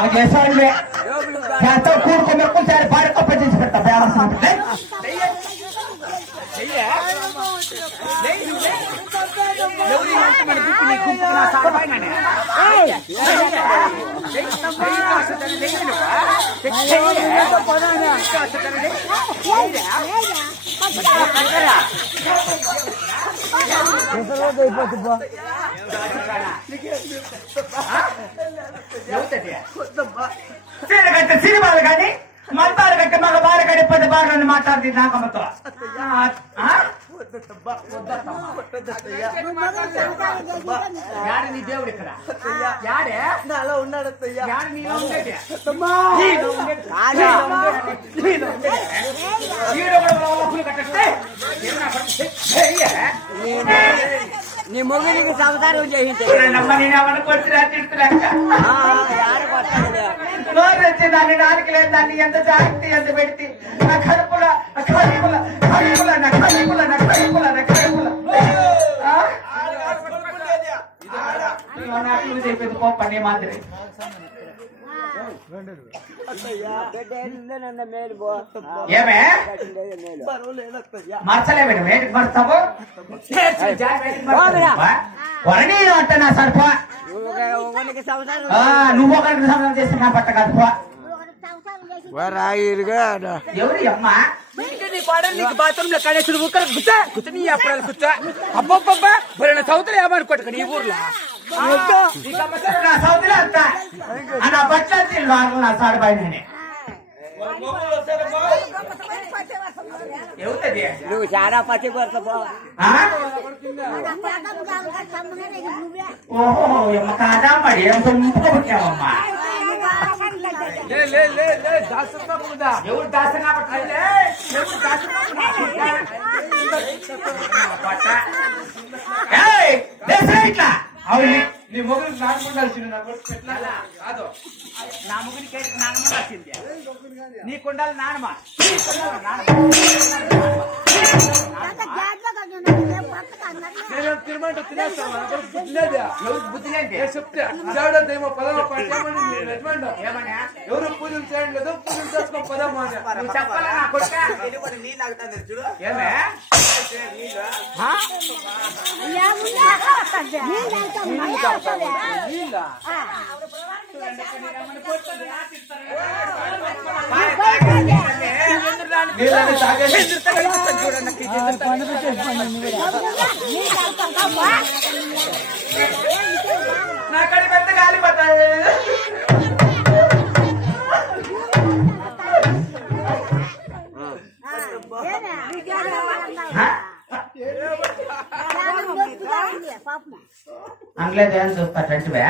బాగా చేసావులే చేస్తావు కూడుకో మెక్కుసారి పాడి కప్ప చేసి పెడతా సినిమాలు కానీ మతాలు కట్టి మగ బాల కట్టి 10 బార్లను మాట్లాడుతుంది నాకమ్మతో నీ దేవుడు ఇక్కడ నాలో ఉన్నాడు నీ మొగుడికి సంసారం చేయించే దాన్ని నాలుగు లేదు దాన్ని ఎంత జాగ్రత్త ఎంత పెడితే నా కడుపుల కడుపుల కడుపుల నా కడుపుల నా కడుపుల నా కడుపుల చెప్పేది పని మాదిరి ఏమే మార్చలేమే ఏంటికి మరుస్తావు వరణీలు అంట నా సరిపో నువ్వు ఒకరికి సంబంధం చేస్తే నా పట్ట కాదు ఎవరు అమ్మా నీకు బాత్రూమ్ లో కనీసం కూర్చో నీ అప్పుడు కూర్చో అబ్బబ్బబ్బా బొరణ సౌతులు ఏమనుకోట నీ ఊర్లో నా సౌతులు అంతా నా బట్టలు నా సాడు పైన నువ్వు చాలా పచ్చి పడతావు ఓహో కాదా మరి ఏం సొమ్ముకోవచ్చామమ్మా ఎవరు దాసనా ఇట్లా అవును నీ మొగుడికి నానకుండాల్సింది కాదు నా మొగుడికి నానమండాల్సింది నీ కొండాలి నానమ్మ తినమంటే తినేస్తాను బుద్ధి లేదు చెప్తే ఏమో పదమా ఏమన్నా ఎవరు పూజలు చేయడం లేదు పూజలు చేసుకో పదమా చెప్పాలా నా కొడుక ఏమే నా కడి పెద్ద కాలిపోతాయి అంగ్లేదు ఏం చూస్తాటంటివే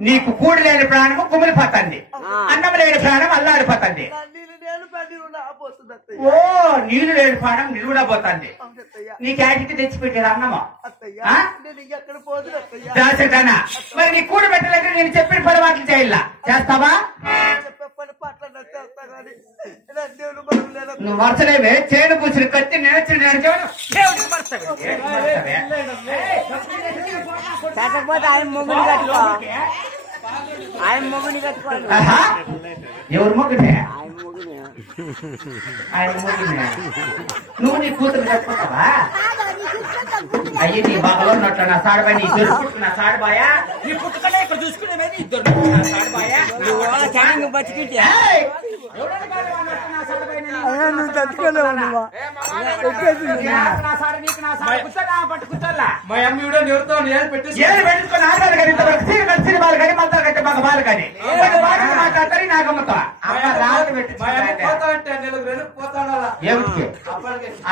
నీకు కూడి లేని ప్రాణము కుమిలిపోతుంది అన్నం లేని ప్రాణం అల్లాడిపోతుంది ఓ నీళ్లు లేని ప్రాణం నిలువడపోతుంది నీ క్యాటికి తెచ్చిపెట్టారు అన్నము దాసటానా మరి నీ కూడి పెట్టలేక నేను చెప్పిన పరమాటలు చేయాల చేస్తావా నువ్వు మరచలేవే చేను పూసిన కత్తి నేర్చి చట్టకపోతే ఆయన మొగుని కట్టుకో ఆయన మొగుని కట్టుకోవాలి ఎవరు మొగ్గునే ఆయన మొగ్గునే నువ్వు నీ కూతురు కట్టుకుంటావా అయ్యి నీ బాగా ఉన్నట్టు నా సాడబాయి నీ ఇద్దరు పుట్టిన సాడబాయా నీ పుట్టుకనే ఇక్కడ చూసుకునే ఇద్దరు చాలా బతికింటే మా అమ్మ వీడియో ఎవరితో పెట్టుకుని ఆడాలి కానీ ఇంతవరకు సినిమాలు కానీ మతాలు కట్టి మాకు బాలు కానీ మాట్లాడతారు నాగమ్మతో పోతా అంటే పోతాడా ఏమిటి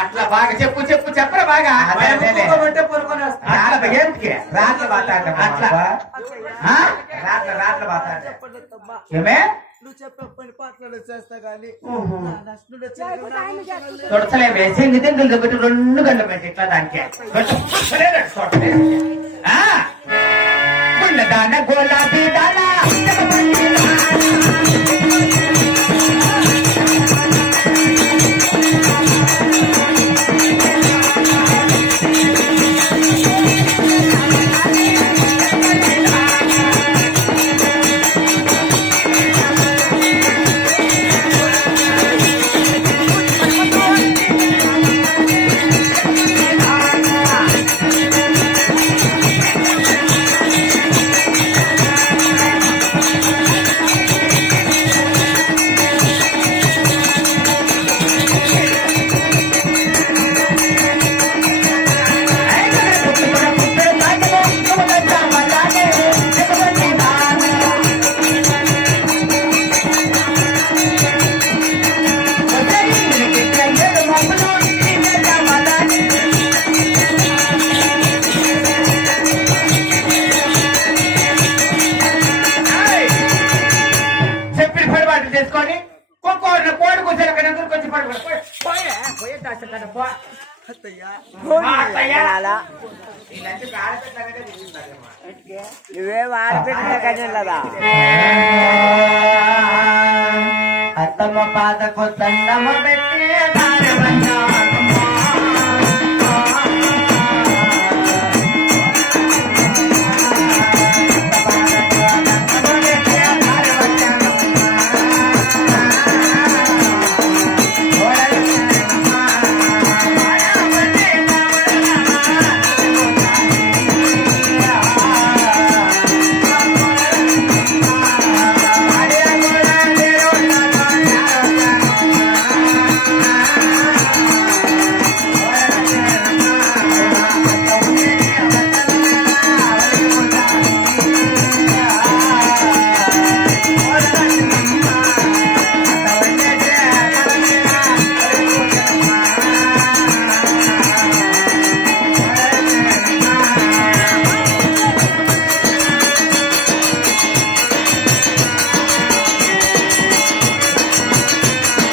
అట్లా బాగా చెప్పు చెప్పు చెప్పరా బాగా ఏమిటికి రాత్రి మాట్లాడటం అట్లా రాత్రి మాట్లాడటం ఏమే నువ్వు చెప్పే పని పాటలు చేస్తా కానీ తొడసలేవే సింగి దింగులు పెట్టి 2 గంటలు పెట్టి ఇట్లా దానికే దాన గోలాబీ దానా నువ్వేం ఆడపిల్ల కానీ అత్తమ్మ పాదకు దండము